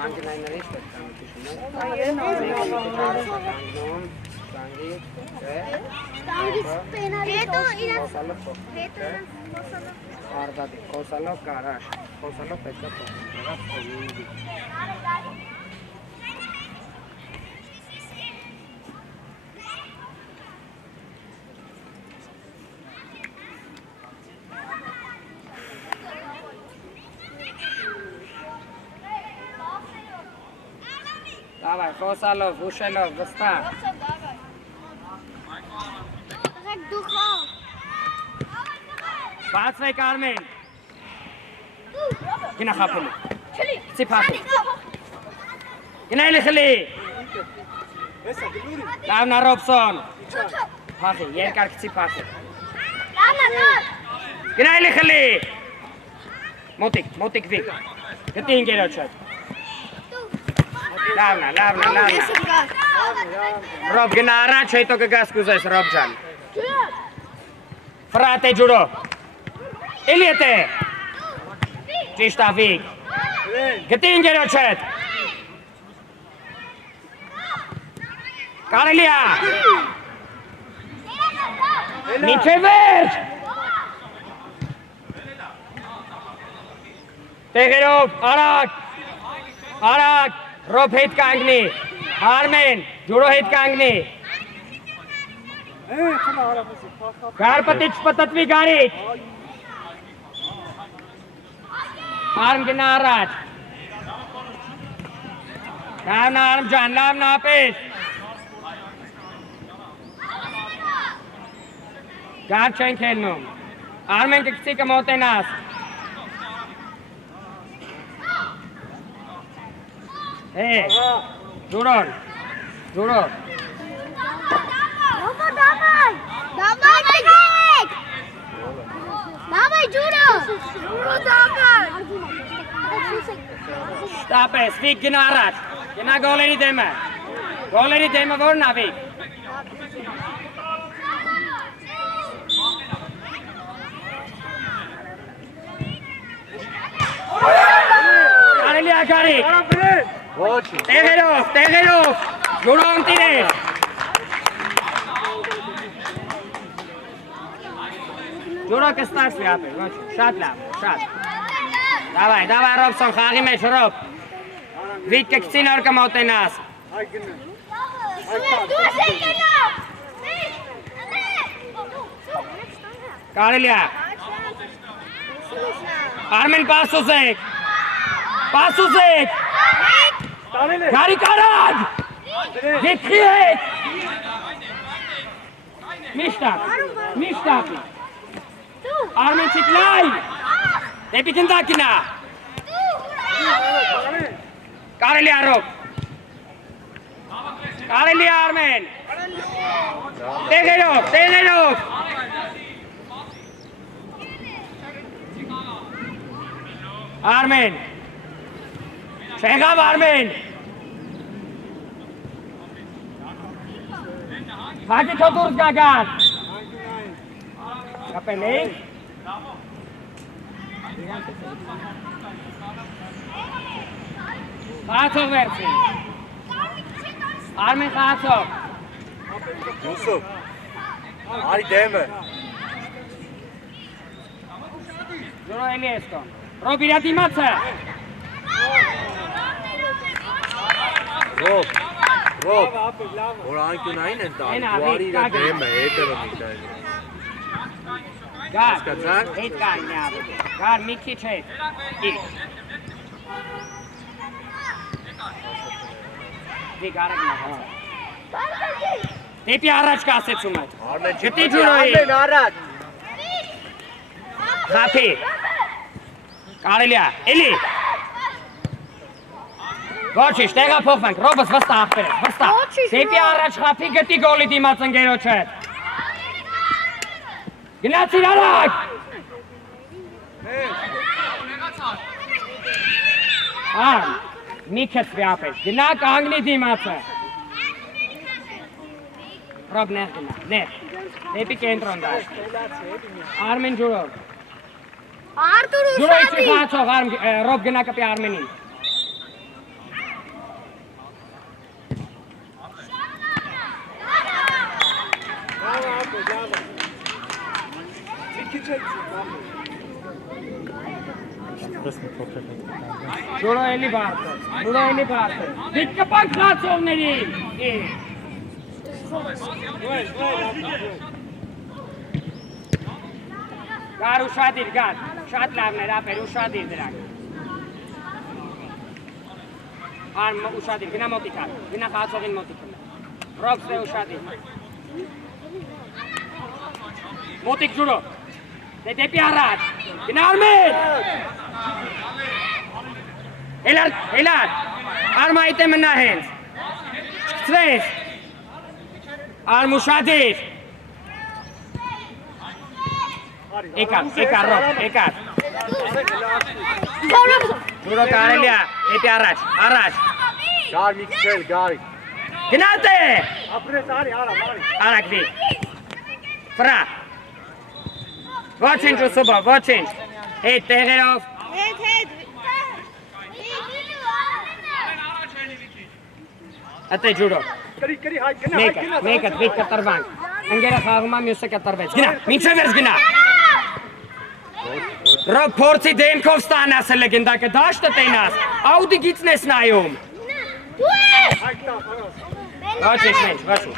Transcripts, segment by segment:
Անգինայիններից պետք է մտիշում է։ Ստանգից պենալի Արդադի, խոսալով կարաշ, խոսալով պետք է փոխել։ Давай, խոսալով, ուշելով, վստահ։ դուխով Բացվեք Արմեն։ Գնա խապելու։ Գցի փախի։ Գնա էլի խլի։ Լավնա Ռոբսոն։ Փախի, երկար գցի փախի։ Գնա էլի խլի։ Մոտիկ վիկ։ Գտի ինգերոջը։ Լավնա։ Ռոբ գնա առաջ, հետո կգաս կուզես Ռոբ ջան։ Frate ջուրո։ Էլի եթե։ Ճիշտ ավիկ։ Գտի ինգերոջը։ Կարելի է։ Միջև վերջ։ Տեղերով, արագ, Ռոբ հետ կանգնի, Արմեն, ջուրո հետ կանգնի։ Գար պտտվի գարիք։ Արմ գնա առաջ։ Լավնա Արմ ջան, լավնա ապես։ Գար չենք հելնում։ Արմեն կգցի կմոտենաս։ Ջուրո։ Давай, Ջուրո։ Շտապես, վիկ գնա առաջ։ Գնա գոլերի դեմը։ Գոլերի դեմը որն է վիկ։ Կարելի է գարիք։ Տեղերով, ջուրո ընտիրեր։ Ջուրո կստացվի ապել, ոչ, շատ լավ, շատ։ Դավայ, Ռոբսոն, խաղի մեջ, Ռոբ։ Վիկ կգցի նոր կմոտենաս։ Կարելի է։ Արմեն պաս ուզեք։ Գարիք արագ։ Ետքի հետ։ Միշտակ։ Արմեն չիկլայ։ Դեպի գնդակինա։ Կարելի է Ռոբ։ Կարելի է Արմեն։ Տեղերով։ Արմեն։ Չեղավ Արմեն։ Հագի թո դուրս գագար։ Կապելի։ Խաղացող վերցի։ Արմեն խաղացող։ Յուսուֆ, արի դեմը։ Ջուրո էլի էստոն։ Ռոբ իրա դիմացը։ Ռոբ, որ անկյունային են տան, ուարի իրա դեմը, հետը միտայլ։ Գար, հետ կանգնի ավելի, գար մի քիչ հետ, իր։ Դի գարակ նահացա։ Դեպի առաջ կասեցում է։ Գտի ջուրոյի։ Խապի։ Կարելի է, էլի։ Ոչիշ, տեղափոխվենք, Ռոբս վստահ ախպերես, վստահ։ Դեպի առաջ խապի գտի գոլի դիմաց ընկերոջը։ Գնացիր արագ։ Մի քցվի ապես, գնա կանգնի դիմացը։ Ռոբ նեղ գնա, նեղ։ Դեպի կենտրոն դաշտ։ Արմեն ջուրով։ Արտուր Ջուրոյի ուշադի։ չի խաղացող, Ռոբ գնա կպի Արմենին։ Ջուրո էլի բարդ է, ջուրո էլի բարդ է։ Դիք կպակ խացողներին։ Գար ուշադիր, գար, շատ լավներ ապեր, ուշադիր դրանք։ Արմ ուշադիր, գնա մոտիկ ար, գնա խացողին մոտիկ ունը։ Ռոքս է ուշադիր։ Մոտիկ ջուրո, դեպի առաջ, գնա Արմեն։ Հելար, արմայիտ է մնա հենց, չկծվես, արմ ուշադիր, եկար, եկար, ջուրո կարելի է, դեպի առաջ, Գար մի քիչ գար։ գնատ է, արագվի, վրա, ոչինչ ուսուբա, ոչինչ, հետ տեղերով, Ատե ջուրո։ Մեկը դիք կտրվանք։ Ընկերը խաղում է մյուսը կտրվեց։ Գնա, մինչև վերջ գնա։ Ռոբ փորձի դեմքով ստանաս լեգենդակը դաշտը տենաս։ Աուդի գիծն ես նայում։ Ոչինչ, ոչինչ։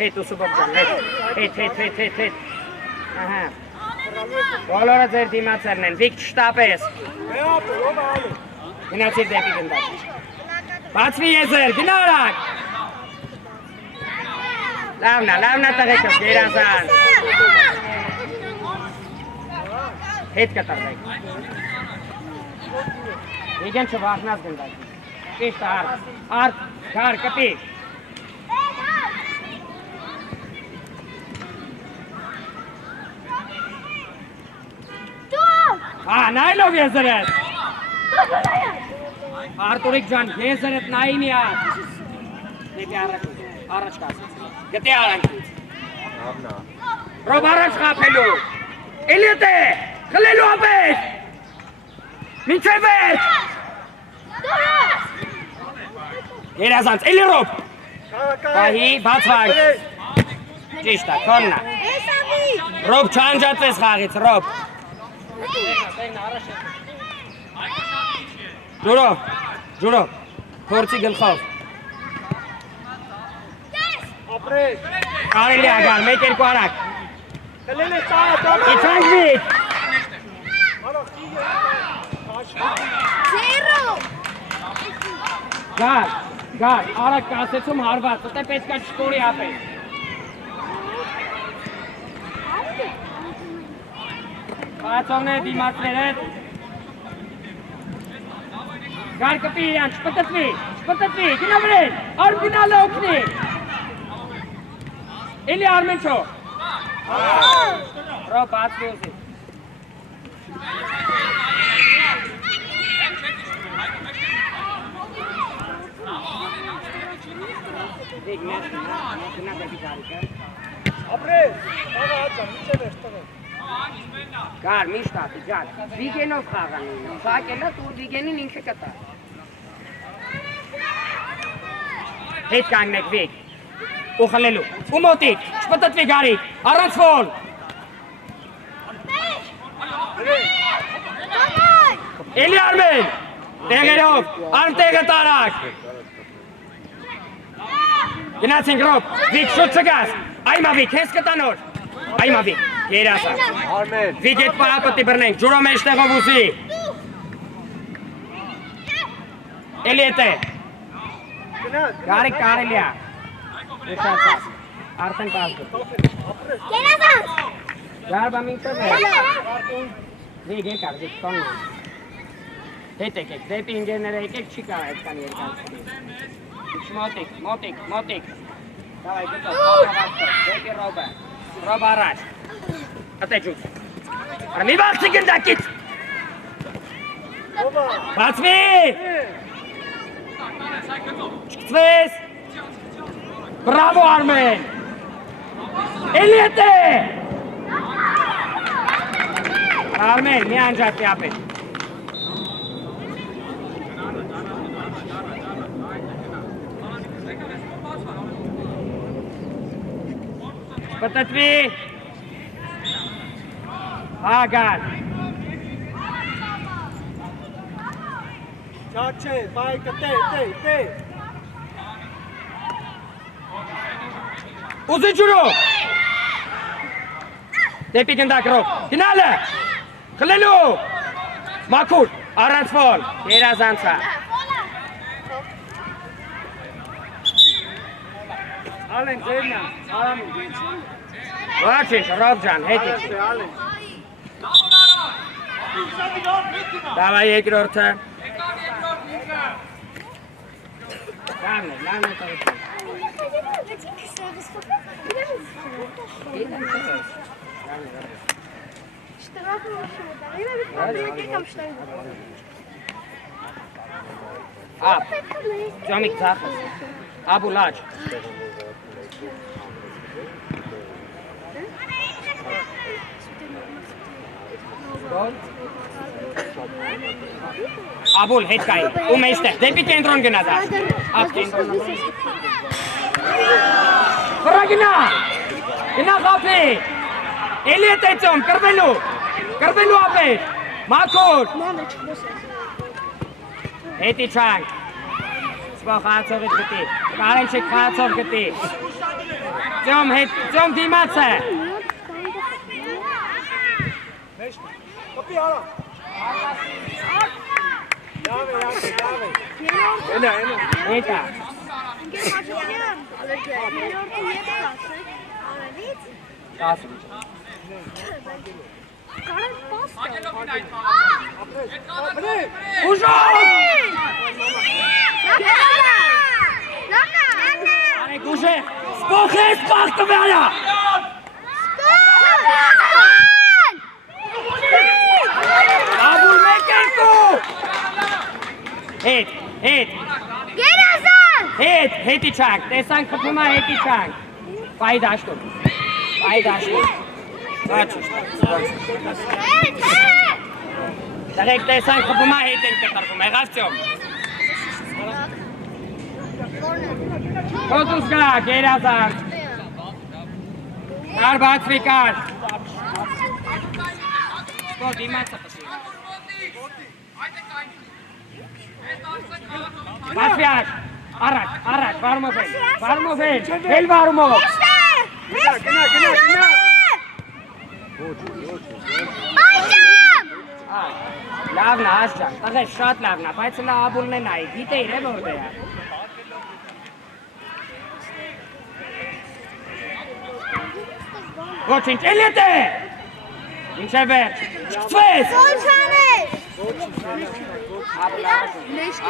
Հետ ուսուբոբ ջան, հետ։ Ահա։ Բոլորը ձեր դիմացերն են, վիք չշտապես։ Գնացիր դեպի գնդակ։ Բացվի եզեր, գնա արագ։ Լավնա տղեկս, գերազան։ Հետ կտրվեք։ Եկեն չվախնած գնդակ։ Ճիշտ արդ, գար, կպի։ Նայլով եզերդ։ Արտուրիկ ջան, եզերդ նայի մի ատ։ Դեպի առաջ կասեց, գտի արանքից։ Ռոբ առաջ խապելու, էլի ետ է, խլելու ապետ, մինչև վերջ։ Երազանց, էլի Ռոբ։ Պահի, բացվակ։ Ճիշտ է, կոննա։ Ռոբ չանջատվես խաղից, Ռոբ։ Ջուրո, փորձի գլխով։ Կարելի ագար, մեկ երկու արակ։ Իչանջվի։ Գար, արակ կասեցում հարված, ըտե պետքա չկորի ապել։ Բացովներ դիմացներ հետ։ Գար կպի իրան, չպտտվի, գնա վրեն, արմ գնալը օգնի։ Էլի արմեն չո։ Ռոբ, բացվի ուզի։ Դիգ մեզ գնա դեպի գարիկը։ Ապրես, աղա աջան, միչև ես տղեն։ Գար, միշտ ապի, գար, վիգենով խաղանին, սակելը տուր վիգենին ինքը կտա։ Հետ կանգնեք վիգ, ու խլելու, ու մոտիկ, չպտտվի գարիկ, առանց վոլ։ Էլի արմեն, տեղերով, արմ տեղը տարակ։ Գնացինք Ռոբ, վիգ շուտ չգաս, այմա վիգ, հենց կտանոր, այմա վիգ, գերասա, վիգ հետ պահա պտի բրնենք, ջուրո մեջ տեղով ուզի, էլի հետ է, գարիկ կարելի է, ուշացած, արդեն պասգուտ, գարբա մինչև է, վիգ եկար, վիգ տոնն, հետ եկեք, դեպի ինգերները եկեք, չի կար այդքան երկանցի, մոտիկ, դավայ գտով, դեպի Ռոբը, Ռոբ առաջ, ատե ջուտ, մի վաղցի գնդակից, բացվի, չկծվես, բրավո արմեն, էլի հետ է, արմեն, մի անջատի ապետ, Պատտվի։ Ագար։ Չաչե, բայկը տե։ Ուզի ջուրով։ Դեպի գնդակրով։ Գնալը։ Խլելու։ Մաքուր, առանց ֆոլ, երազանցա։ Ալեն ձերնա, արամի։ Ոչինչ, Ռոբջան, հետի։ Դավայ երկրորդը։ Լավն է տարիք։ Ապ, ճամիկ ծախս, աբու լաչ։ Աբուլ, հետ կային, ու մեջտեղ, դեպի կենտրոն գնադ աշ։ Ապ կենտրոն։ Վրա գնա, գնա խապի, էլի է տեցում, կրվելու ապեր, մաքուր։ Հետի չանք, սպո խացողիտ գտի, կարենչիկ խացող գտի, ծյոմ դիմաց է։ Կոպի արա։ Լավ է։ Հետա։ Ուժով։ Արեք ուժեղ, սպոխես պաղթը վեալա։ Աբուլ մեկ երկու։ Հետ։ Գերազան։ Հետի չանք, տեսանք խպումա հետի չանք։ Պայդ աշտում։ Դրեք տեսանք խպումա հետ են կտրվում, եղավ ծյոմ։ Կոտուս գա, գերազան։ Կար բացվի կար։ Կոտ իմացը պսի։ Բացվի աշ, առաջ, վարմով են, էլ վարմով։ Լավն է, աշջան, տղես շատ լավն է, բայց նա աբուլն է նայի, գիտե իր է որդ է։ Ոչինչ, էլ ետ է։ Ինչ է վերջ, չկծվես։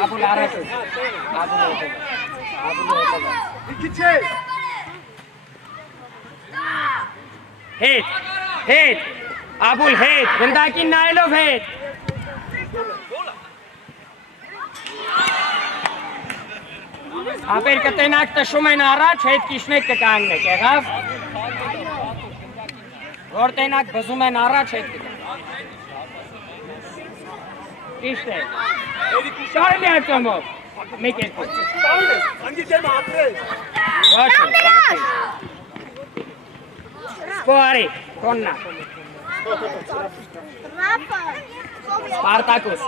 Աբուլ առաջ է, աբուլ Իքի չէ։ Հետ, աբուլ հետ, գնդակին նայելով հետ։ Ապեր կտենակ տշում են առաջ, հետ կիշնեք կկանգնեք, եղավ։ Որ տենակ բզում են առաջ, հետ կկանգնեք։ Իշտ է։ Կարելի ակյոմով, մեկ երկու։ Անգի դեմ ապրես։ Ոչին։ Սպո արի, կոննա։ Սպարտակուս։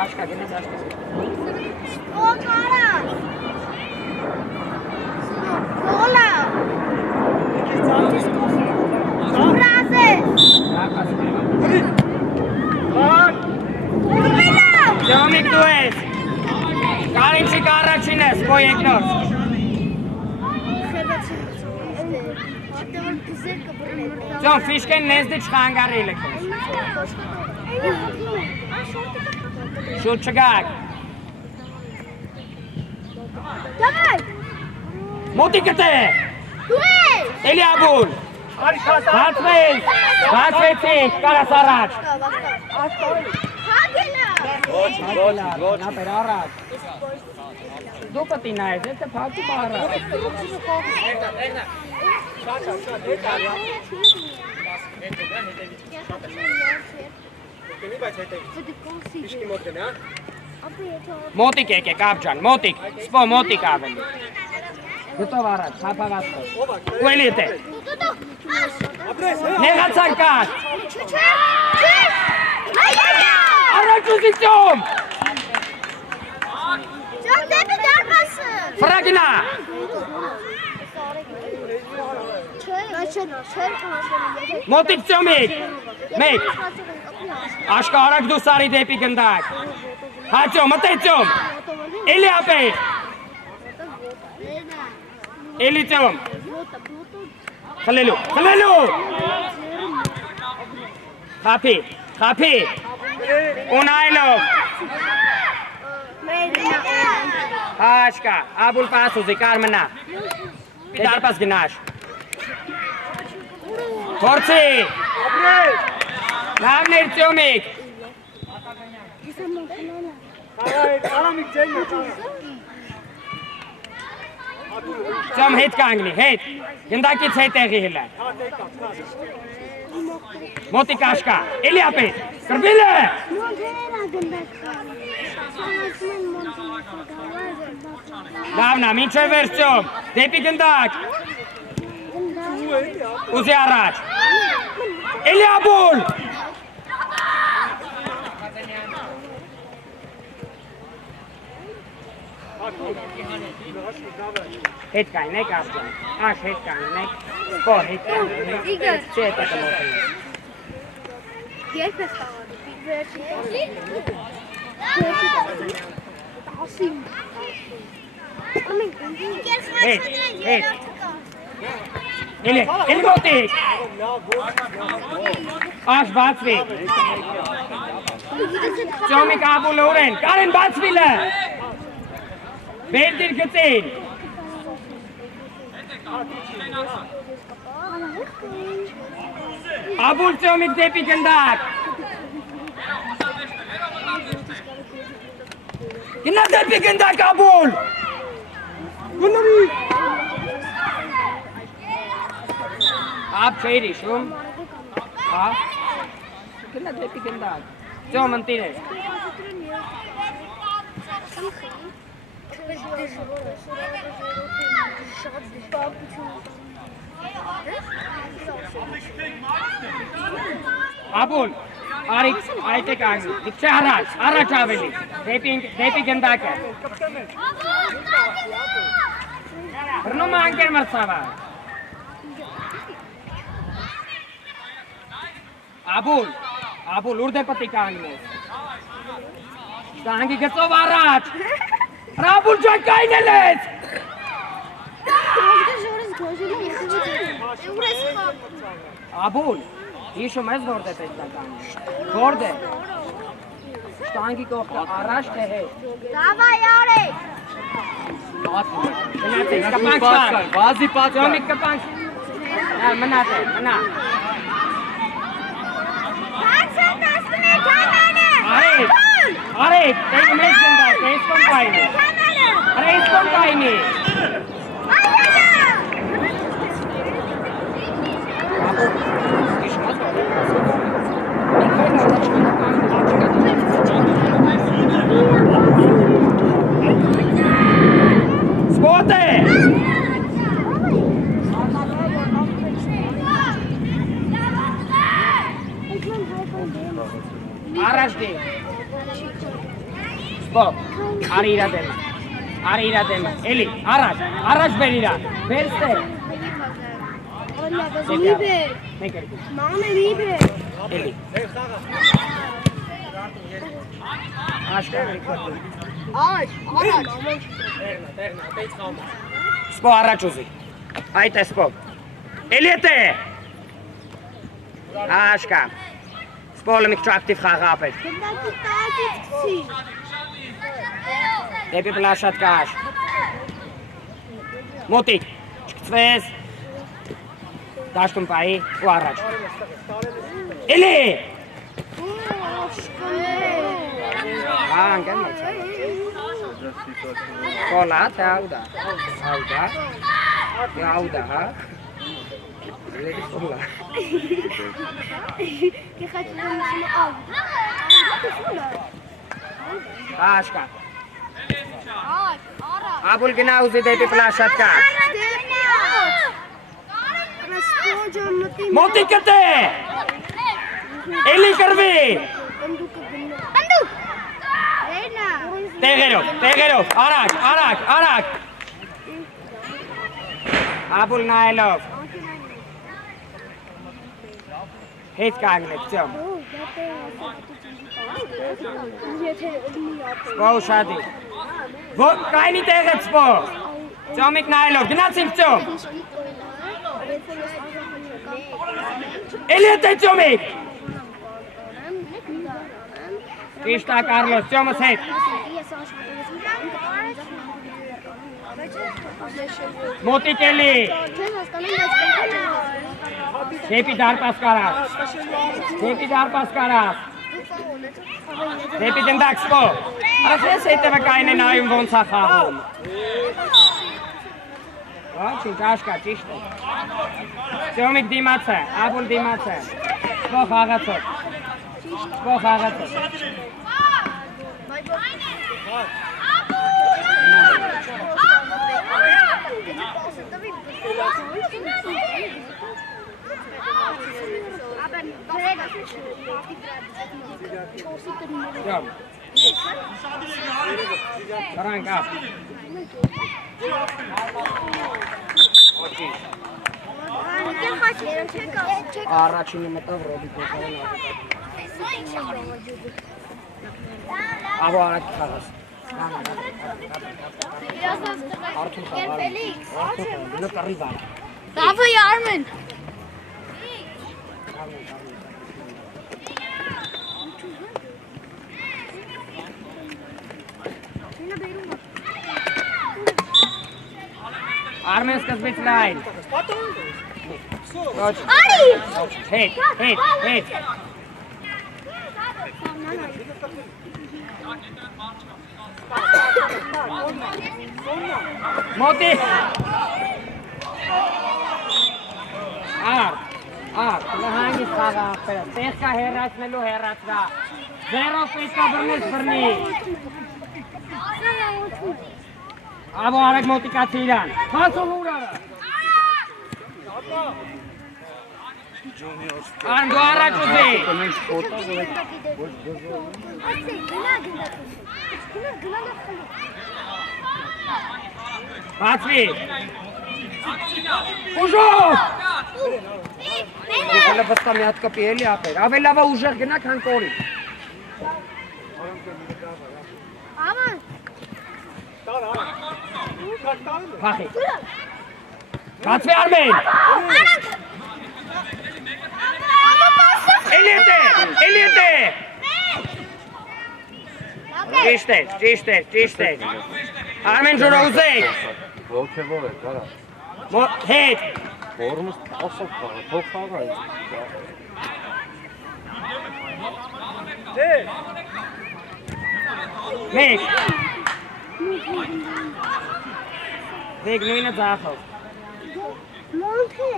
Աշկա, գնես աշկա։ Ճամիկ դու ես, կարինչիկ առաջին ես, կո երկնորդ։ Ճոն, ֆիշկեն նեզդի չխանգարի լքես։ Շուտ չգակ։ Մոտի կտե։ Էլի աբուլ։ Բացվեցինք, կարաս առաջ։ Նա պեր առաջ։ Դու պտի նայես, եթե պակում առաջ։ Կնի բայց հետևից։ Իշկի մոտ գնա։ Մոտիկ եկեք աբջան, մոտիկ, սպո մոտիկ ավելի։ Գտով առաջ, հապաղացով։ Ու էլի ետ է։ Նեղացան կար։ Առաջ ուզիցում։ Ֆրագնա։ Մոտիկ ծյոմիկ։ Մեկ։ Աշկա արակ դու սարի դեպի գնդակ։ Հաճո, մտեցում։ Էլի ապետ։ Էլի ծյոմ։ Խլելու, խլելու։ Խապի, խապի։ Ունայլով։ Աշկա, աբուլ պաս ուզի, կար մնա։ Դարպաս գնաշ։ Փորձի։ Լավներ ծյոմիկ։ Արամիկ ջենը։ Ծյոմ հետ կանգնի, հետ։ Գնդակից հետ եղի հելա։ Մոտիկ աշկա, էլի ապետ, կրվիլ է։ Լավնա, մինչև վերջ ծյոմ, դեպի գնդակ։ Ուզի առաջ։ Էլի աբուլ։ Հետ կայնեք աբջան, աշ հետ կայնեք, սպո հետ կայնեք, չի հետ ակմոտին։ Երբ ես Էլի մոտիկ։ Աշ բացվի։ Ծյոմիկ աբուլը ուրեն, կարեն բացվիլը։ Վերդիր գծին։ Աբուլ ծյոմիկ դեպի գնդակ։ Գնա դեպի գնդակ աբուլ։ Գնարի։ Ապ չեիր իշում։ Հա։ Գնա դեպի գնդակ։ Ծյոմ ընտիր է։ Աբուլ, արիք այդ է կանգնի, դիք չէ առաջ ավելի, դեպի գնդակը։ Հրնում է անկեր մրցավա։ Աբուլ, ուր դե պտի կանգնես։ Կանգի գծով առաջ։ Աբուլ ջան կայնել ես։ Աբուլ, հիշում ես որդ է պետք է կանգնի։ Որդ է։ Շտանգի կողքը առաջ թե հետ։ Դավայ արեք։ Գնացեք, կպանք շար։ Բազի պաց։ Ծյոմիկ կպանք։ Մնաց է, մնա։ Հացան ասում է կամանը։ Արեք, տեղ մեզ գնդակ, ես կոն կայնի։ Արա ես կոն կայնի։ Սպոտ է։ Առաջ դի։ Սպոտ, արի իրա դեմը, էլի, առաջ բեր իրա, բերս է։ Մեկ երկու։ Մամե միբե։ Էլի։ Աշկա Առաջ։ Սպո առաջ ուզի, այդ է սպո, էլի էտ է, աշկա, սպոլը միք չու ակտիվ խաղա ապետ, Գնդակի տակից կցի։ դեպի պլաշատ կաշ, մոտիկ, չկծվես, դաշտում պայի ու առաջ, էլի, անգեն մոծա, Cola, te auda. Auda. Te auda, ha? Աշկա։ Աբուլ գնա ուզի դեպի պլաշատկա։ Մոտի կտե։ Էլի կրվի։ Տեղերով, արագ։ Աբուլ նայելով։ Հետ կանգնեք, ծյոմ։ Սպո ուշադի։ Կայնի տեղդ սպո։ Ծյոմիկ նայելով, գնացինք ծյոմ։ Էլի հետ է ծյոմիկ։ Ճիշտա Կարլոս, ծյոմս հետ։ Մոտիկ էլի։ Դեպի դարպաս կարաս։ Դեպի դնդակ սպո։ Ասես հետևը կային է նայում ոնց է խաղում։ Չինչ աշկա, ճիշտ է։ Ծյոմիկ դիմաց է, աբուլ դիմաց է։ Սպո խաղացոք։ Frank up. Առաջինը մտավ Ռոբի Կոկարեն Ահա առաջ խաղաս Արդուն խաղար Նո կարի բան Davay Armin. Armin սկզբից լայն Հետ Մոտի Լահանգից խաղա ապերը Տեղկա հերացնելու հերացվա Ձերով պետքա բրնես բրնի Աբո արեք մոտիկացի իրան Հացով ուրարը Արմ դու առաջ ուզի Բացվի Ուժով Հələ վստա մի հատ կպի էլի ապեր Ավել լավա ուժեղ գնա քան կորի Aman. Փախի Բացվի Արմեն Էլի է Ճիշտ է Արմեն ջուրը ուզեք Ոգևոր է, կարա Հետ Որմս ասով խաղա, թող խաղա Մեկ Մեկ նույնը ձախով Մոնթի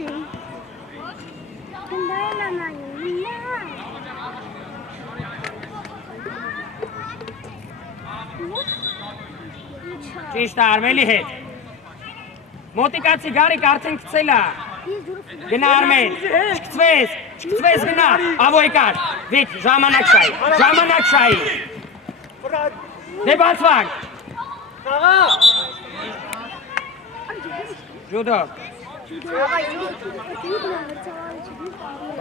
Կնդայնանային Ճիշտ է Արմելի հետ Մոտիկացի գարիկ արդեն կծել է Գնա Արմեն Չկծվես գնա Ավո եկար Վիք ժամանակ շայի Դե բացվակ Ջուդո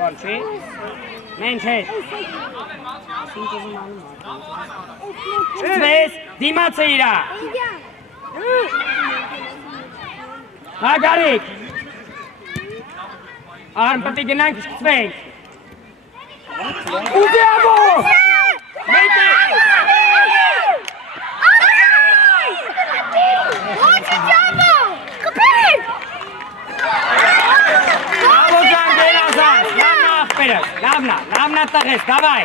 Ոնչ չի Մենչ հետ Չկծվես դիմաց է իրա Հա գարիկ Արմ պտի գնանք շկծվենք Ուզի ավո Մեկ է Ավո ջան գերազած Լավնա աղպերս Լավնա տղես Դավայ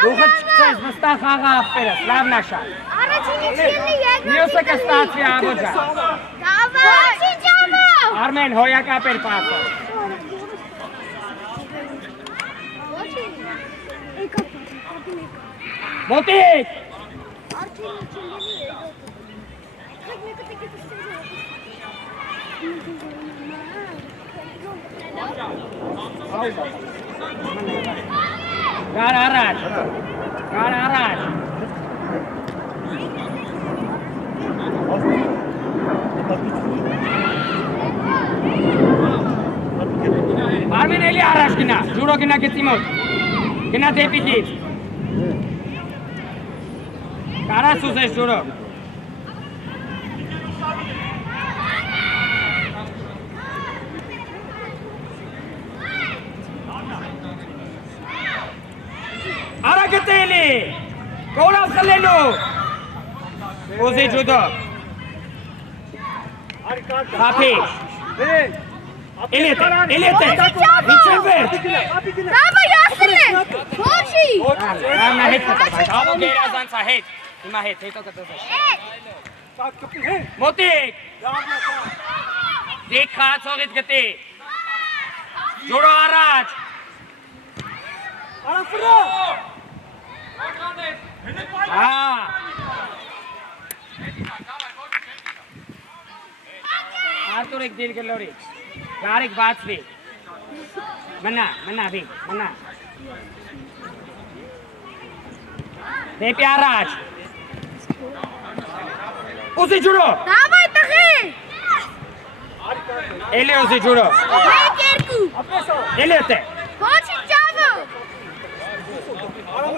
Դուխը չկծես վստա խաղա աղպերս Լավնա շան Մյուսը կստացվի ավո ջան Davay. Արմեն հոյակապեր պասը Մոտիկ։ Գար առաջ։ Գար առաջ։ Արմեն էլի առաջ գնա, ջուրո գնա գծի մոտ, գնա դեպի դիպ։ Կարաս ուզես ջուրո։ Արա գտե էլի, կորավ խլելու։ Ուզի ջուդո։ Հապի։ Elete, Michel Vert. Bravo, Jasmine! Mochi! Ramna het kapat. Avo gera zansa het. Ima het, heto kapat. Motik. Dekha sogit gate. Juro araj. Ah. Arthur ek dil ke lori. Garik baat भी मना मना भी मना दे प्याराज उसे जुड़ो Давай, Тахи! एले उसे जुड़ो Hey, Kerku! एले ते Mochi, Chavo!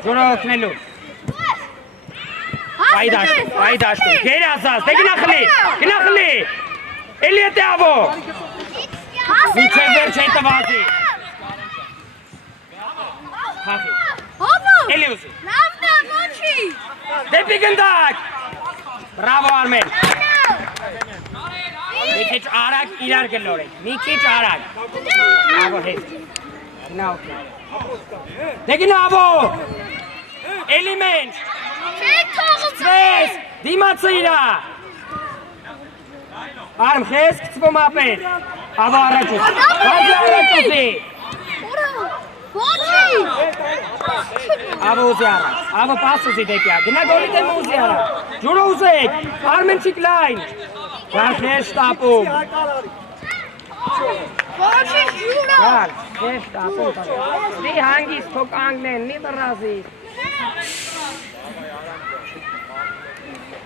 जुड़ो उसने लो फायदा तो केरे आसास देखी ना खली एले ते आवो Michel Vert छै तबाजी Hafi Hopo! Eliusi Ravna, Mochi! Depi Gândac Bravo Armen Mikic Arak iler gellore Mikic Arak Bravo hit Now Dekina avo Element Sves Dimatsira Arm Xesk Tsvom apet Avo araçuz araçuzi Mochi! Avo uzi araç Avo pas uzi dekya Gina goli de mu uzi araç Juro uzek Armen Çiklein Gar Xesk tapum Mochi, Juro! Gar Xesk tapum Di hangis tok angne ni barazi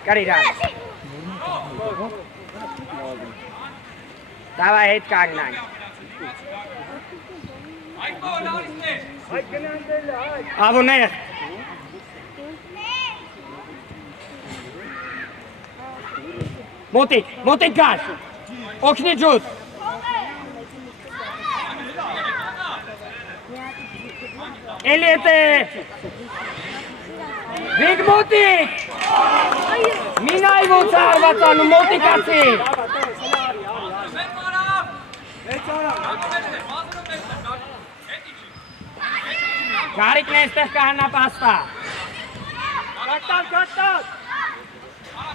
Kari raz Dava het kagnan Avo ne Motik gaz Okni jut Elete Big Motik Minai vocar vatanu Motik atsi Garik ne isteh kahana pasta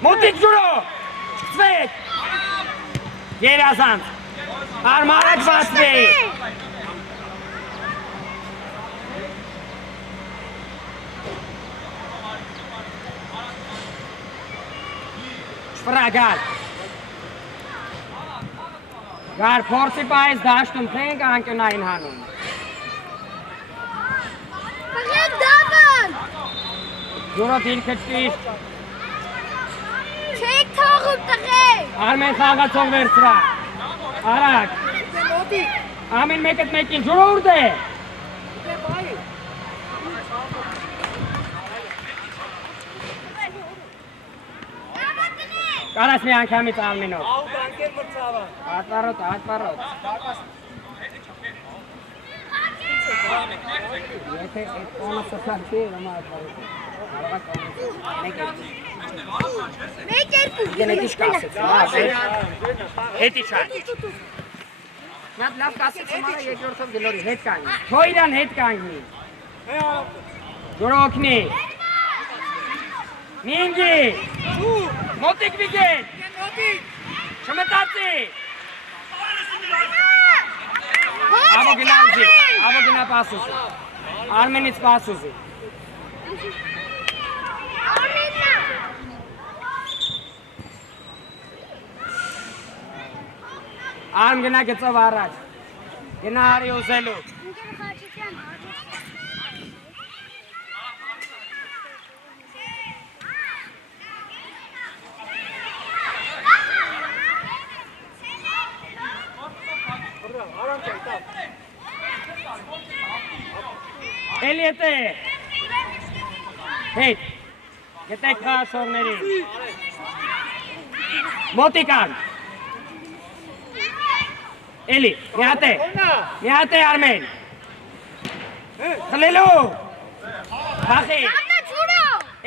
Motik juro Svet Gerazan Armarak vasvi Spragar Gar forsi pais dashtum plenga anke nein hanum Begin Davan! Juro dilketkish Check Tagum, Tahi! Armen saga çok versra Arak Amin meket mekin juro urde Karas mi anke amit alminot Atvarot Yete ona sasarki ama Make Kerku! Gene tiş kaset Eti çay Mat lav kaset samara ye görsem gelori het kangi Thoiran het kangi Jorokni Mingi Motik viget Şametatsi Avo gina pasuzi Armenits pasuzi Արմ գնա գծով առաջ, գնա հարի ուզելու։ Էլիետ է, հետ, գետեք խաղաշողների, մոտիկան, էլի, մի հատ է Արմեն, խլելու, խախի,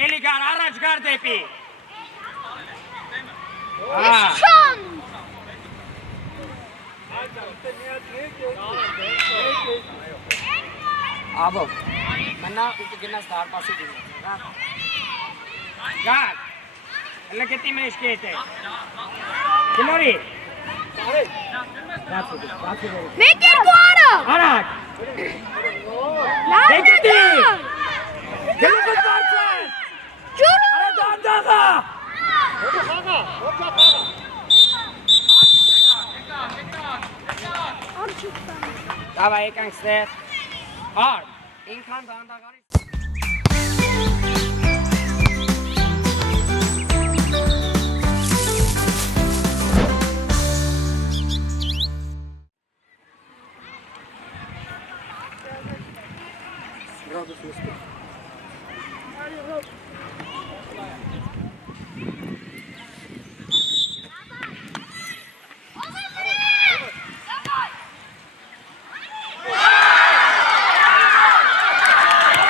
էլի գար, առաջ գար դեպի, Abo, mana itu kena star pasti dulu. Gak, lagi tim esket. Kilori. Make it water. Arak. Make it. Geluk parçan. Juro. Ara dandaga. Tava ek angster. Arm. İnkan dandaga.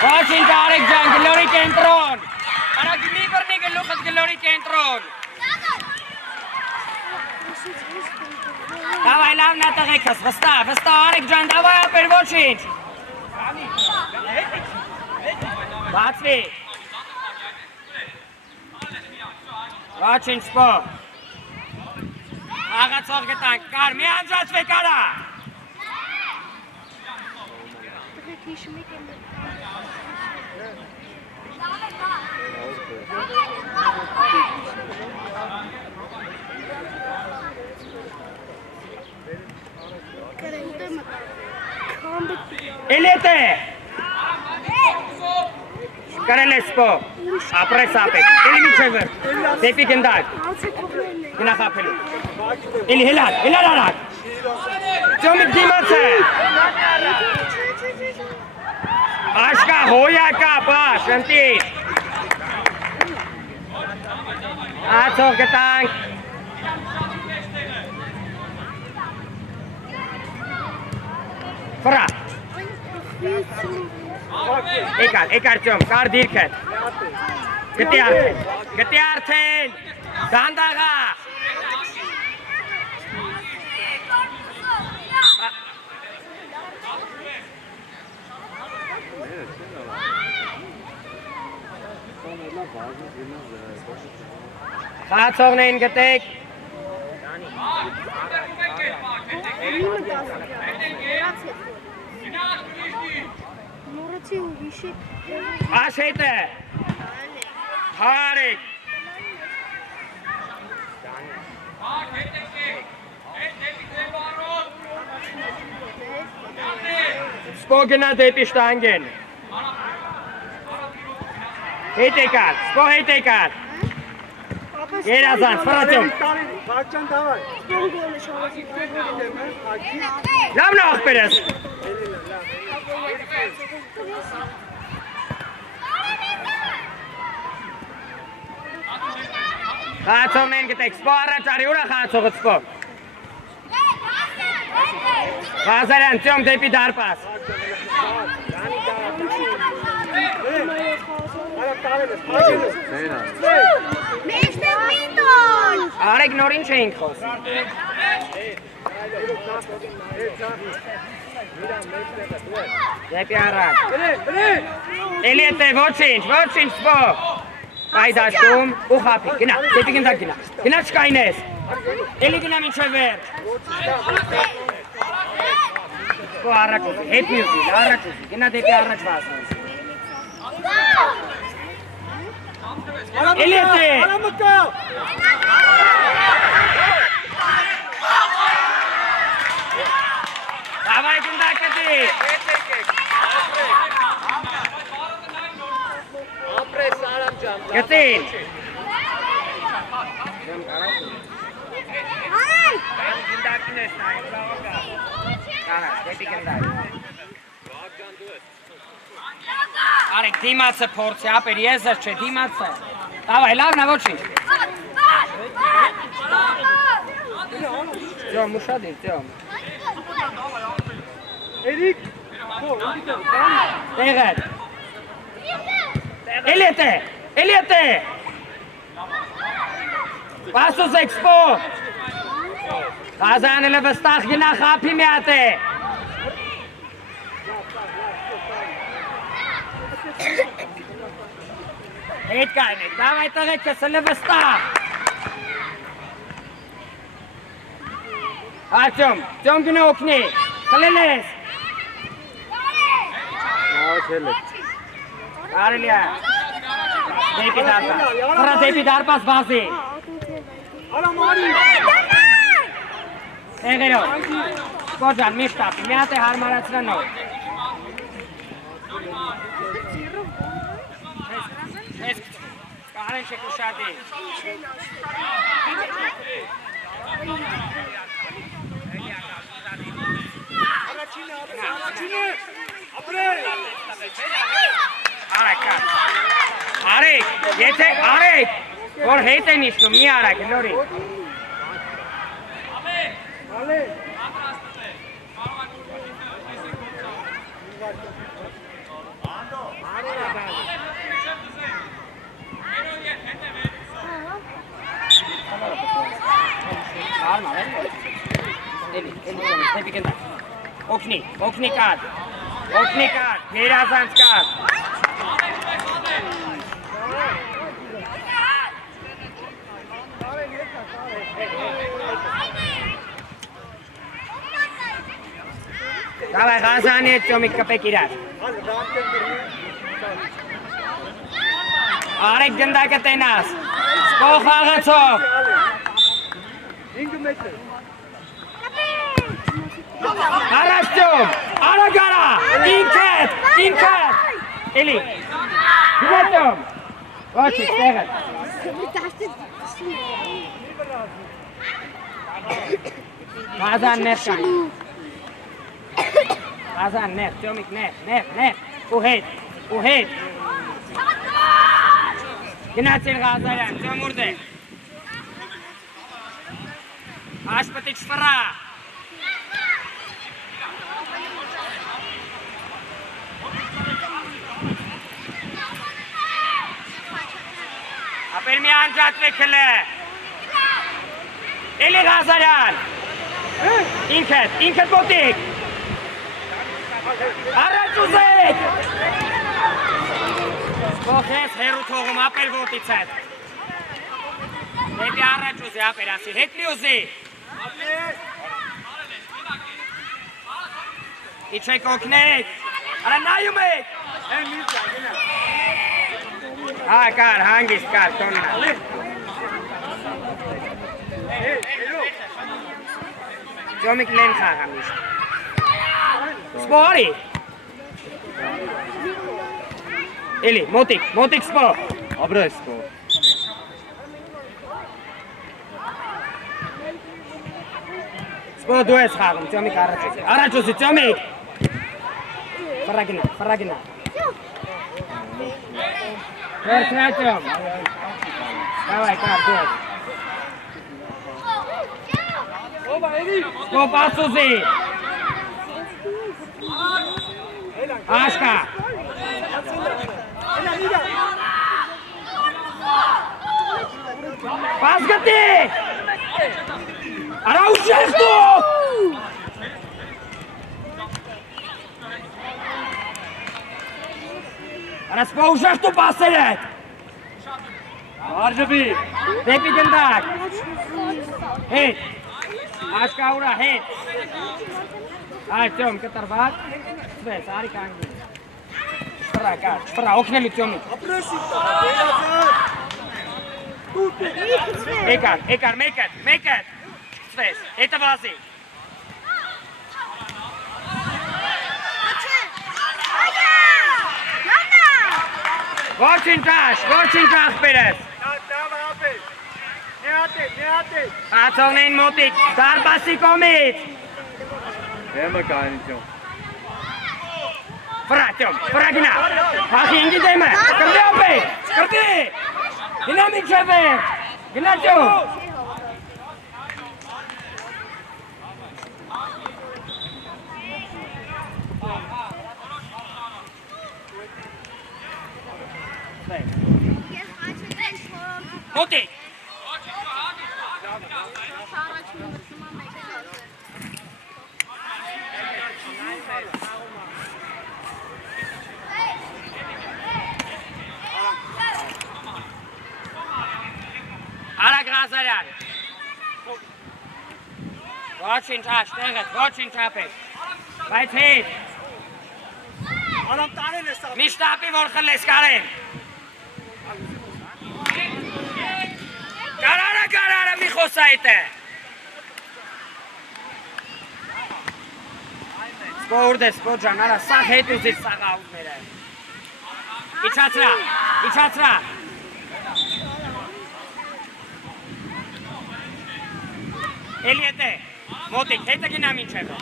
Watching Tarek Jan, Glory Kentron. Ara gini berni ke lukas Glory Kentron. Давай, лав на тарекас, вста, Tarek Jan, давай, опер watching. Batvi. Watching sport. Aga ծող գտանք, կար, մի անջացվեք արա։ Էլիետ է։ Կարել է սպո, ապրես ապեք, էլի միջև է, դեպի գնդակ, գնա խապելու, էլի հելատ արակ, ճոմիկ դիմաց է, աշկա, հոյակա, պաշ, ընտիր, ացող գտանք, վրա, Եկար ճոմ, կար դիրքդ, գտի արդեն, դանդաղա, խացողնեին գտեք, Aş heyte. Tarek. Spogena depi stangen. Heytekar. Spo heytekar. Gel Azan. Fıratım. Bakcan davay. Lam ne akberes? Խացողնեն գտեք, սպո առաջարի ուրա խացողը սպո։ Խազարյան, ծյոմ դեպի դարպաս։ Միշտեղ միտոն։ Արեք նոր ինչ էինք խոս։ Դեպի առաջ։ Էլիետ է, ոչինչ, սպո։ Այդաշում ու խապի, գնա, դեպի գնդակ գնա, գնա չկայնես, էլի գնա մինչև վերջ, ու առաջ ուզի, հետ մի ուզի, առաջ ուզի, գնա դեպի առաջ վազնոս, Elite! Aramıkka! Davay Gundakati! Ապրես Արամ ջան։ Գտին! Գնդակին ես նայում, լավակա։ Կանա, դեպի գնդակ։ Արեք, դիմացը փորձի, ապեր եզր չէ, դիմացը։ Davay, լավն է, ոչինչ։ Ձյոմ, ուշադիր, ձյոմ։ Erik! Տեղետ։ Elite! Elite! Պասուս էքսպո։ Կազանելը վստախ գնա խապի միատ է։ Հետ կայն է, դավայ տղեկ կսլը վստախ։ Ատյոմ, ձյոմ գնա օգնի, խլել ես։ Արելի է։ Դեպի դարպաս, խրա դեպի դարպաս բազի։ Aram Ari! Տեղերով, Կոջան, մի շտապի, միատ է հարմարացրանով։ Ես կարեն չեք ուշադի։ Առաջինը! Ապրել! Արեք, արեք, եթե արեք, որ հետ են իշնում, մի արեք, լորի։ Ale! Արմա, էլի, դեպի գնդակ։ Օգնի կար, գերազանց կար։ Davay, Ղազանի հետ ճոմիկ կպեք իրար։ Արեք գնդակը տենաս, սպող խաղացով։ 5 metr. Առաջ ճոմ, արագ արա, ինքետ, էլի, գվետում, ոչի, տեղը։ Ղազան նեղ կան։ Ղազան նեղ, ճոմիկ նեղ, ու հետ։ Գնացիր Ղազարյան, ճոմ ուրդ է։ Աշպտի չվրա։ Ապեր մի անջատվեք հլը։ Էլի Ղազարյան։ Ինքդ ոտիկ։ Առաջ ուզեք։ Սպող ես հերու թողում ապեր ոտից հետ։ Դեպի առաջ ուզի ապեր ասի, հետլի ուզի։ Իչեք օգնեք, արա նայում եք։ Կար, հանգիստ կար, տոննա։ Ճոմիկ լեն խաղա միշտ։ Սպորի։ Էլի, մոտիկ սպո։ Ապրես սպո։ Սպո դու ես խաղում, ճոմիկ առաջ ուզի, ճոմիկ։ Ֆրագինա։ Վերցրա ճոմ։ Davay, կար, դու ես։ Սպո պասուզի։ Աշկա։ Պաս գտի։ Արա ուշես դու։ Արա սպո ուշես դու պասեր հետ։ Արժվի։ Դեպի գնդակ։ Հետ։ Աշկա ուրա, հետ։ Այ ճոմ կտրված, սվես, արի կանգին։ Չվրա, կար, չվրա, օգնելությունից։ Ապրեսի տա, վերածան։ Եկար, մեկը, չկցվես, հետը վազի։ Ոչինչ ախպերս։ Դավա ապել։ Նեհատել։ Ացողնեն մոտիկ, դարպասի կոմից։ Դեմը կանություն։ Վրա գնա, հախի ինգի դեմը, կրդի ապեք, կրդի, գնա միջև է, գնա ճոհ։ Մոտիկ։ Արա գրազարյան։ Ոչինչ աշտեղդ, ոչինչ ապեք, բայց հետ։ Անամ տանեն ես ապել։ Միշտ ապի որ խլես կարեն։ Կարարը մի խոսայիտ է։ Սպորդ է, սպորդ ժան, արա սաղ հետ ուզից սաղ աղուները։ Իչացրա։ Էլի հետ է, մոտիկ, հետը գնա մինչև է։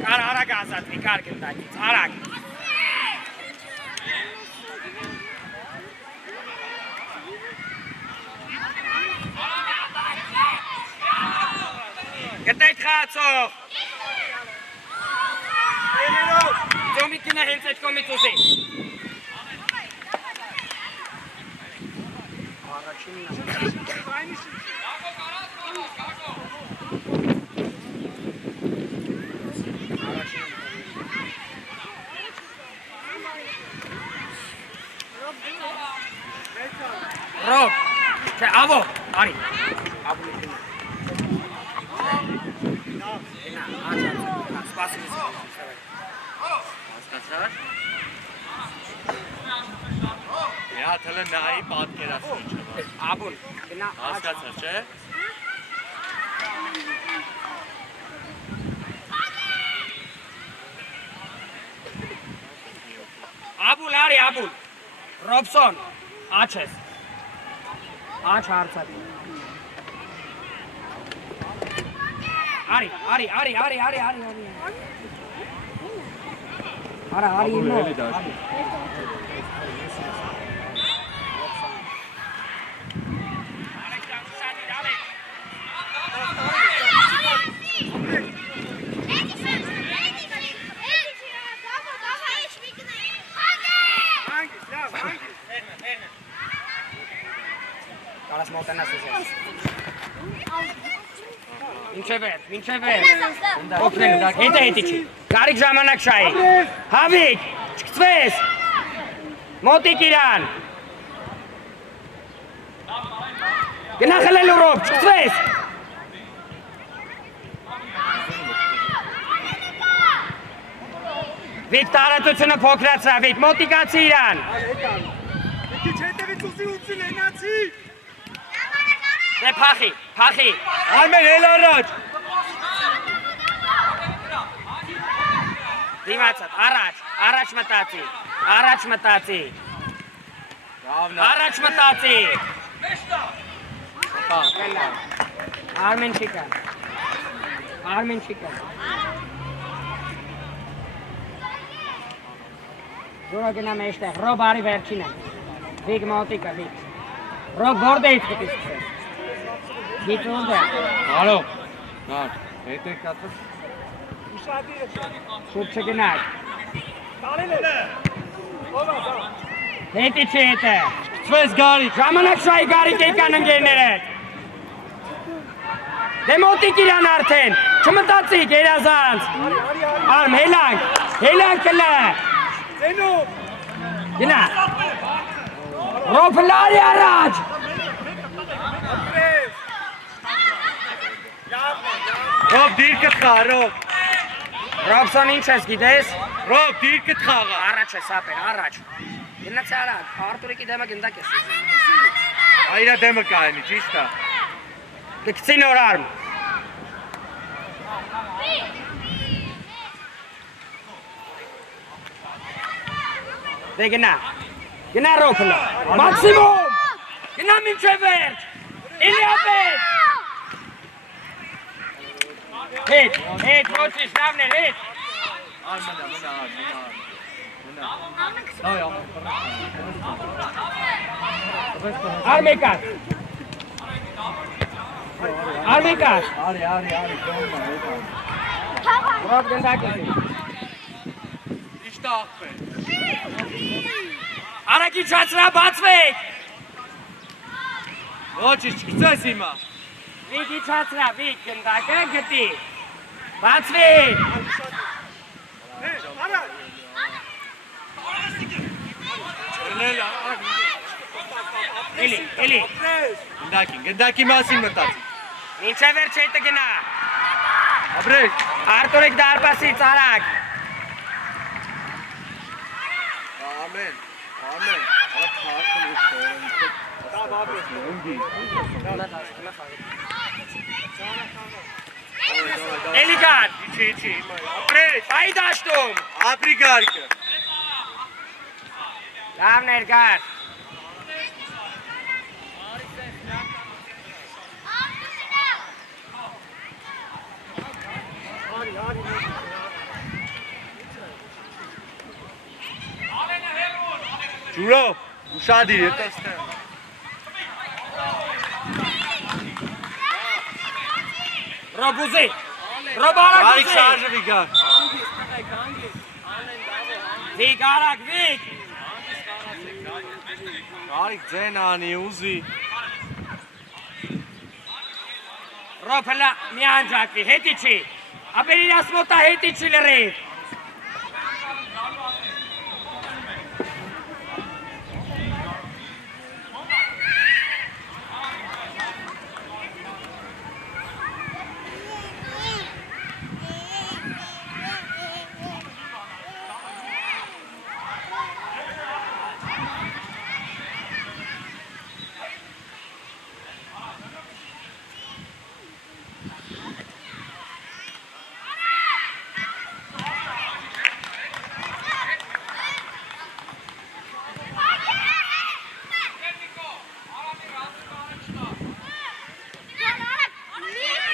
Կար արագ ազատվի, կար գնդակից, արագ։ Գտեք խացող։ Ձոմիկինը հենց այդ կոմից ուզի։ Ռոբ, չէ, ավո, արի, ավուլի գնա։ Սպասիլիս։ Հասկացար։ Հատելը նայի պատկերացնում չէ։ Աբուն, գնա, Հասկացար, չէ։ Աբուլ, արի, աբուլ, Ռոբսոն, աչ ես, աչ հարցատի, արի, արա, արի, իմո, Կարաս մոտենաս ես։ Մինչև էր, օգնելու դակ, հետը հետի չի, կարիք ժամանակ շայի, հավիք, չկցվես, մոտիկ իրան, գնա խլելու ռոբ, չկցվես, վիկ տարատությունը փոքրացրա, վիկ, մոտիկացի իրան, Եկիչ հետևից ուզի լենացի։ դե փախի, Արմեն, էլ առաջ։ դիմացած, առաջ մտացի, Արմեն չիկա, Զորը գնա մեջտեղ, Ռոբ արի վերջին է, վիկ մոտիկը, վիկ, Ռոբ որդեից պտի սկսես, գիտ ուզդ է, Ալո, նար, հետ եք կատվս։ Ուշադի է։ շուտ չգնաք, Տանեն է։ Ով է դա։ հետի չի հետը, Չվես գարիք։ ժամանակ շայի գարիք եկան ընգերներդ, դե մոտիկ իրան արդեն, չմտացիք երազանց, արմ, հելանք կլը, Ձենով։ գնա, Ռոբ լարի առաջ, Ապրես։ Ռոբ դիրքը խա, Ռոբ։ Ռոբսոն ինչ ես գիտես։ Ռոբ, դիրքը թաղա։ Առաջ է սապեր, առաջ։ Գնաց արագ, Արտուրիկի դեմը գնդակ ես ուզում։ Այրա դեմը կայանի, ճիշտ է։ Կգցի նոր արմ։ Դե գնա։ Գնա Ռոբլը։ Մաքսիմում։ Գնա մինչև վերջ։ Իլիապետ։ Հետ, ոչինչ, լավն էր, հետ։ Արմեկար։ Արմեկար։ Արի։ Ռոբ գնդակ ես։ Ճիշտ է աղբեր։ Արագի չացրա բացվեք։ Ոչինչ, չգցես հիմա։ Վիկի չացրա, վիկ գնդակը գտի։ Բացվի։ Չրնել, Էլի։ գնդակի մասին մտածի։ Մինչև վերջ հետը գնա։ Ապրեք։ Արտուրիկ դարպասից արագ։ Ամեն։ Այդ խաղացն ու Էլի գան։ Իչի, ապրեք։ Այ դաշտում։ Ապրի գարկը։ Լավն էր գար։ Ջուրո, ուշադիր, եթե ստեղ։ Ռոբուզի։ Ռոբ արագ Արիք ուզի։ շարժվի գար։ Վիկ արագ, վիկ։ Արիք ձեն անի, ուզի։ Ռոբ հլա մի անջակվի, հետի չի։ Ապեր իր ասմոտա հետի չի լրիվ։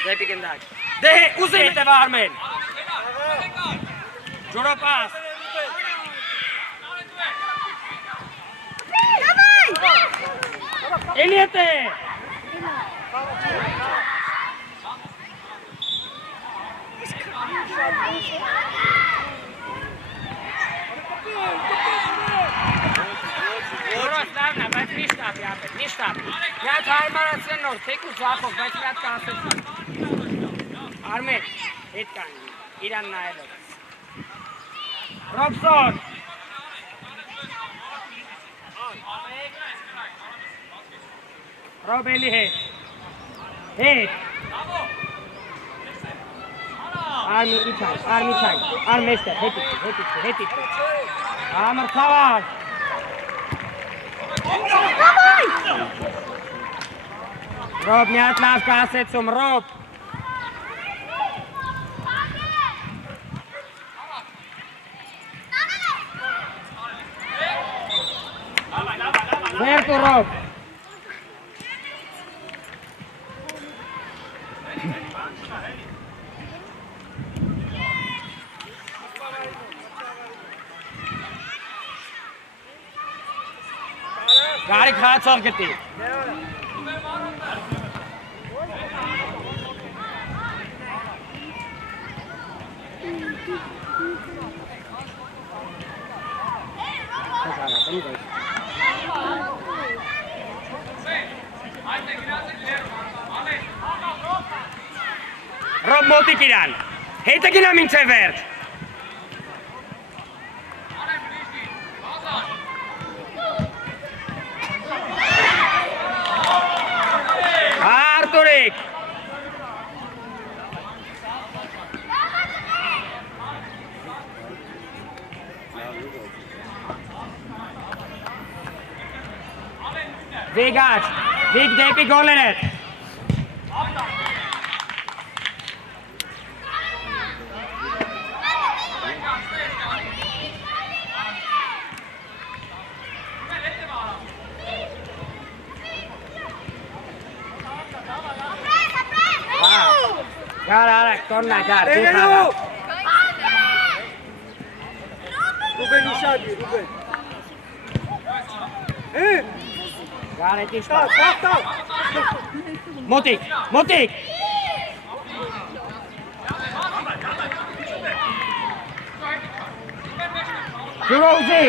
Դեպի գնդակ։ Դե ուզի հետև Արմեն։ Ջուրո պաս։ Էլի հետ է։ Ջուրոս լավն է, բայց մի շտապի ապետ, մի շտապի։ Միատ հայմանացրեն նոր, թեք ու զախով, բայց միատ կասեցին։ Արմեն, հետ կանի, իրան նայելով։ Ռոբսոն։ Ռոբ էլի հետ։ Հետ։ Արմի չայ, արմեստեր, հետիչ։ Ամրցավար։ Ռոբ միատ լավ կասեցում, Ռոբ։ Վերդ ու Ռոբ։ Գարի խացով գտի։ Ռոբ մոտիկ իրան, հետը գինա մինչև վերջ։ Արտուրիկ։ Վիգ դեպի գոլերդ։ Գար արեք, տոննա գար, դիխաղա։ Ռուբեն իշադի, Ռուբեն։ Գար էտ իշպա։ Տավ։ Մոտիկ։ Ջուրո ուզի։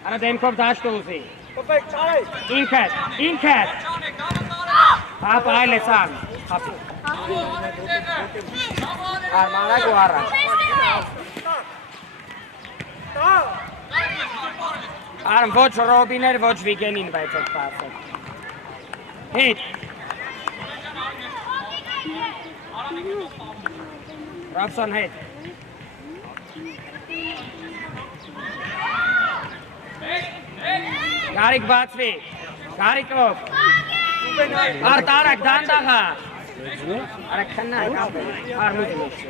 Արա դեմքով դաշտ ուզի։ Կպեք, չարեք։ Ինքետ։ Հապ այլ է սան։ Արմանակ ու առաջ։ Արմ ոչ Ռոբիներ, ոչ Վիգենին բայց այդ պասը։ Հիտ։ Ռոբսոն հետ։ Գարիկ բացվի։ Գարիկով։ Արտարակ դանդաղա։ Արակ խննակ արմուտ միշտ։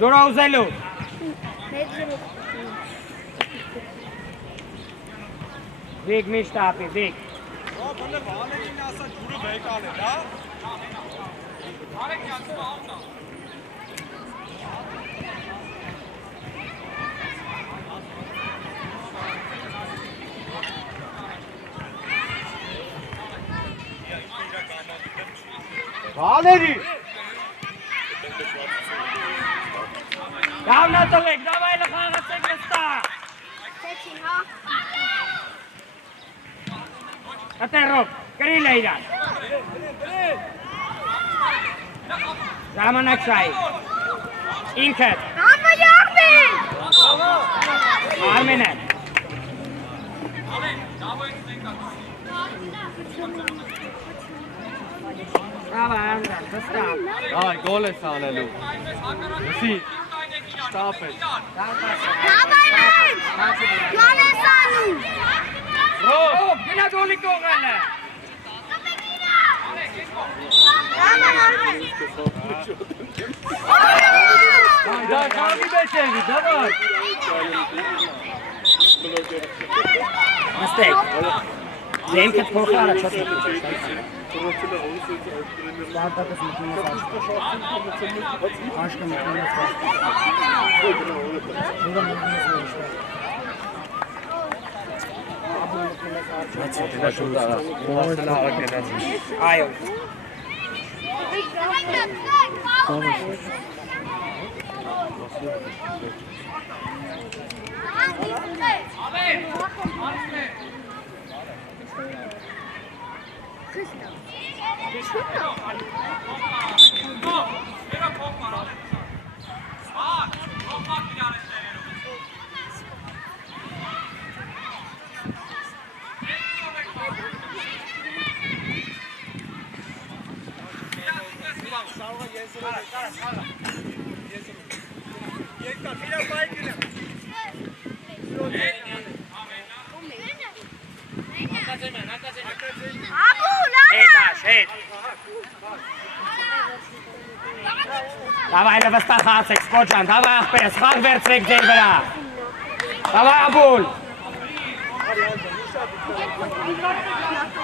Ջուրո ուզելու։ Վիգ միշտ ապի, Վիգ։ Բանը վաներին ասա ջուրը վեկալ է, դա։ Վաների։ Գավնատլեք, դավայլը խաղացեք եստա։ Կտերով, կրիլ է իրան։ Ժամանակ շայի։ Ինքդ։ Արմեն է։ Bravo, Andran, stop. Ay, gol es anelu. Sí. Stop it. Oh, gina goli kogale. Da kami beçevi, davay. Mistake. Zemket pokhara çotla. Ayo. Давай, Левоста Хасек, Скоджан, давай, Ахпес, Хак Верцвек, ձեր վրա։ Давай, Աբուլ։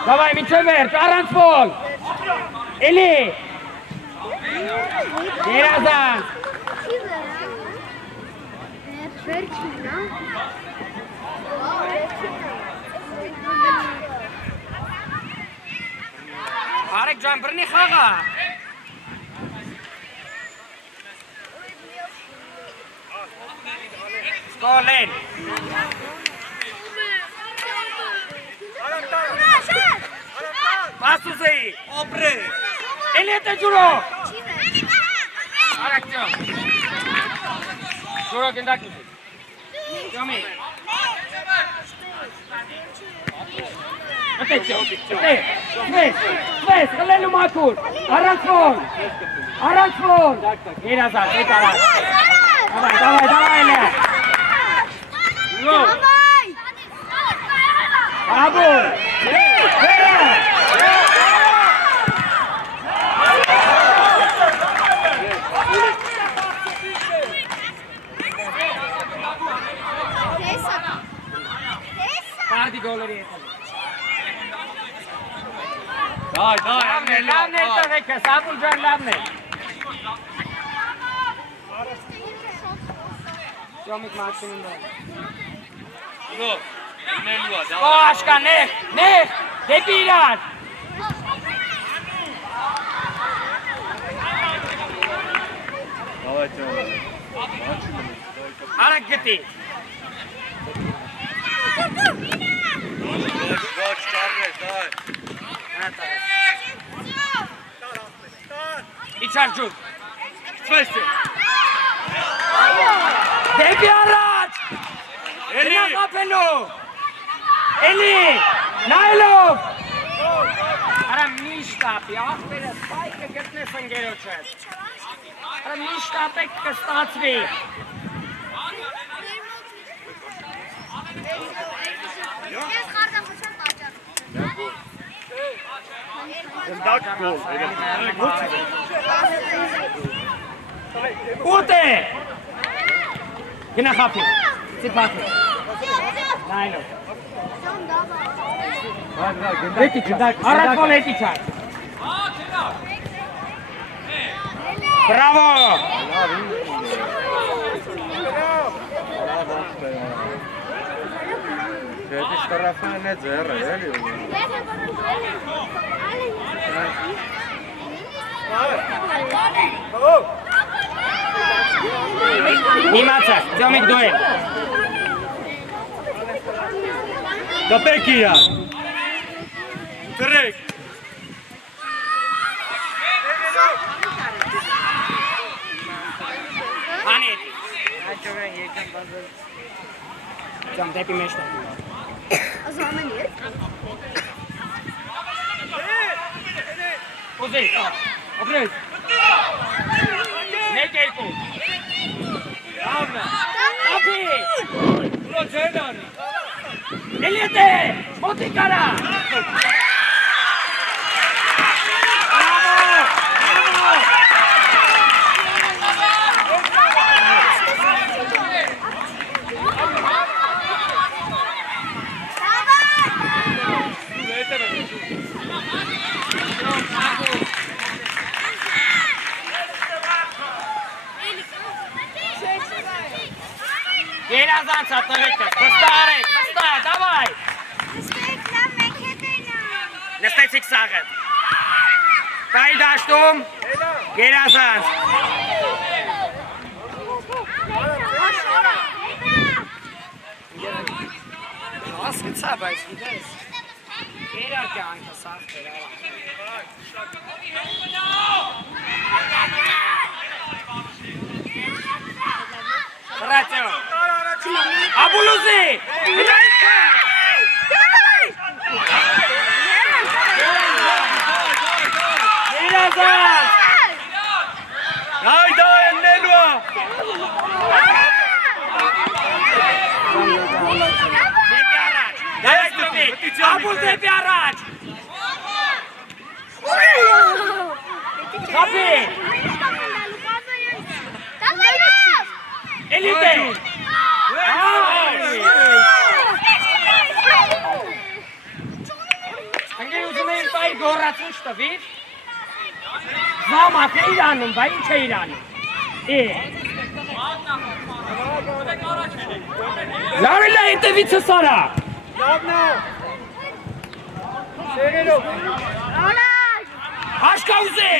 Давай, միջև վերջ, առանց ոլ։ Էլի։ Երազան։ Արեք ջան, բռնի խաղա։ Skålen! Pasu sei! Opre! Elete Juro! Arakço! Juro kendak. Jami. Attenzione! Sves! Kalenu makul! Aransfon! Iraza, etara. Давай, le! Go! Bravo! Parti golleri. Dai, Lavne taveka, Sabulcan lavne. Çomik maksimum da. Bro, Nelua, da. Başka ne? Ne? Tepiler. Давайте. Hareketi. Koç, çarpış, dai. İçercuk. Tvesti. Tepi araç. Eli. Kapelo. Eli. Nailov. Ara mishtapi. Ach, bere spike gitnesan geročet. Ara mishtapek kastacvi. Ute! Gina happy. Sit back. Nailov. Arat vol etičar. Bravo! Քեզ տարաֆան է ձեռը, էլի։ Nimaca, Tjomik duel. Կապեկի է։ Դրեք։ Hani. Cam tepi meşte. O zaman niye? Uzi. Obrez. Ne geldi? Davne. Abi. Bro Zedan. Elite. Motikara. Gerazan satırık. Vıstarık. Vıstar. Davay. Ne stetsik sagen? Paydaştum. Gerazan. Was gibt's aber jetzt wieder? Jeder hat ja angesagt. Ratio. Abuluzi. Gerazan. Dai, dai, Nelua. Abul tepi araç. Kapı. Elite. Anche uzune il fai gorra tusta, vedi? No, ma che iranno, vai in che iranno. Lavilla ite vice sara. Lavna. Sereno. Aşka uzi.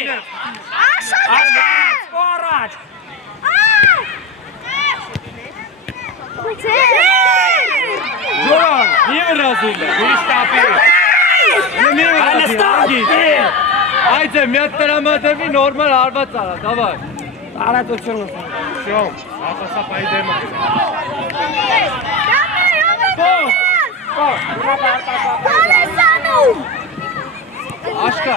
Aşka. Sporaç. Joran, niye razıyla? İşte aferin. Niye razıyla? Այդե մի հատ տրամադրվի նորմալ արված արա, դավայ։ Արատություն ուզում։ Շոմ, ասասապայի դեմը։ Աշկա։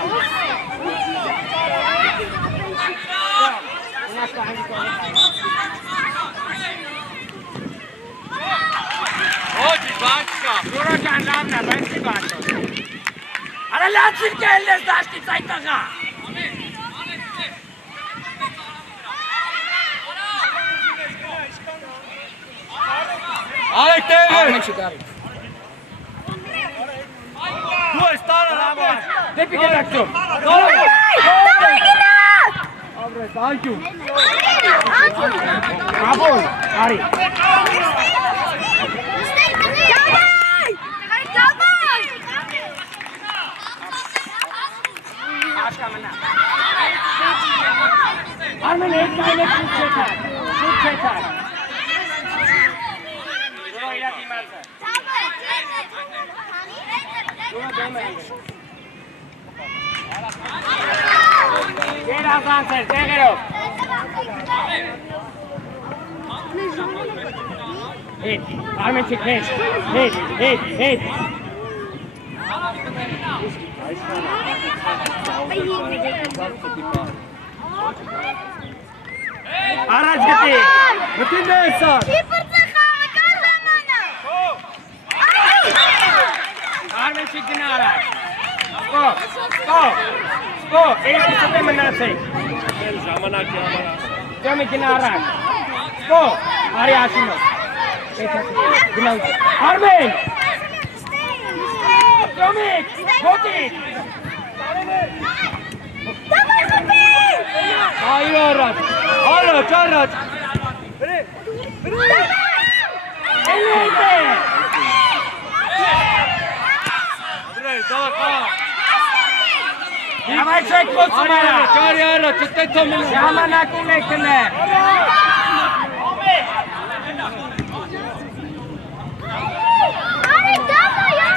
Ոչ բաչկա։ Ուրոջան լավն է, բայց չի բաչո։ Արա լացիր կել ես դաշտից այդ տղա։ Արեք տեղը։ Արմեն չի կարի։ Դու ես տարը լավը։ Դեպի գետակցում։ Աբրես, անկյուն։ Աբոլ, արի։ Աշկա մնա։ Արմեն հետ մայլը շուտ չետար։ Շուտ չետար։ Դուրո իրա դիմացը։ Դուրո դեմ է ինգը։ Գեր ազանցեր, տեղերով։ Հետ, Արմենչիկ հետ, հետ։ Առաջ գտի։ Մտին դեսա։ Արմենչիկ գնա առաջ։ Ստո, երկու ստե մնացեք։ Ժամանակի համար։ Ջոմի գնա առաջ։ Ստո, արի աշինով։ Գնա ուղի։ Արմեն։ Ջոմիկ, գոտիկ։ Այո առաջ։ Առաջ։ Էլի է։ Աբրես, դակա։ Հավայցեք կոցում արա։ Ճարի առաջ, տեթո մնա։ Ժամանակում եք կնե։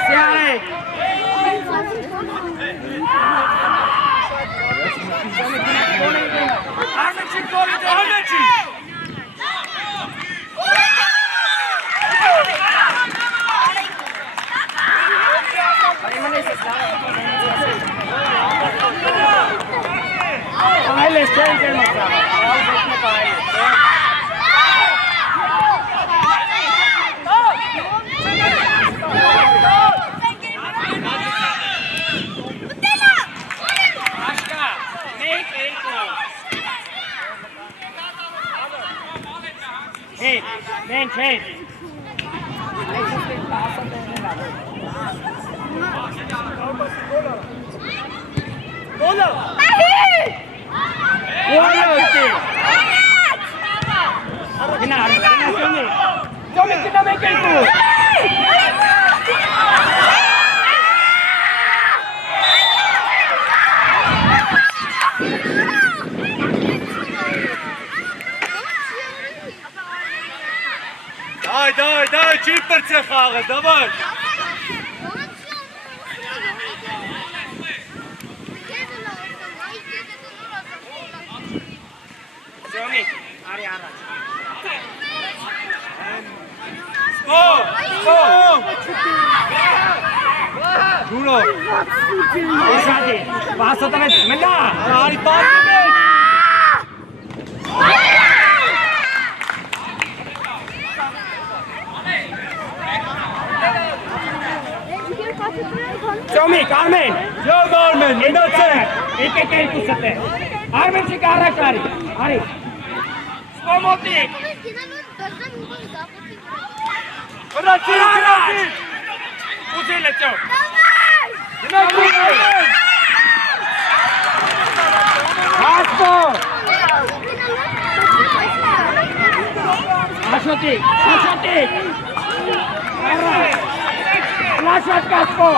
Սիարեք։ Արմենչիկ գոլի դե։ Արմենչիկ։ Այլ ես չեն կեր մսավ, ալս եկնեք այլ ես։ Աշկա, մեկ երկու։ Հետ, մենչ հետ։ Գոլա։ Ուարյոյտի։ Գնա, Ջոմի։ Ջոմի գնա մեկ երկու։ Դայ, չի պրծե խաղը, դավար։ Ջոմի, արի առաջ։ Ստո։ Դուրո։ Ուշադի, վասը տվեց, մնա։ Արի պատի մեջ։ Ջոմի, Արմեն։ Յոմ Արմեն, մնացեք։ Եկեք երկուսը տե։ Արմենչիկ առաջ արի, արի։ Ստոմոտիկ։ Վրացի։ Ուզի լճով։ Հասպո։ Աշոտիկ։ Առաջ։ Լաշատ կասպո։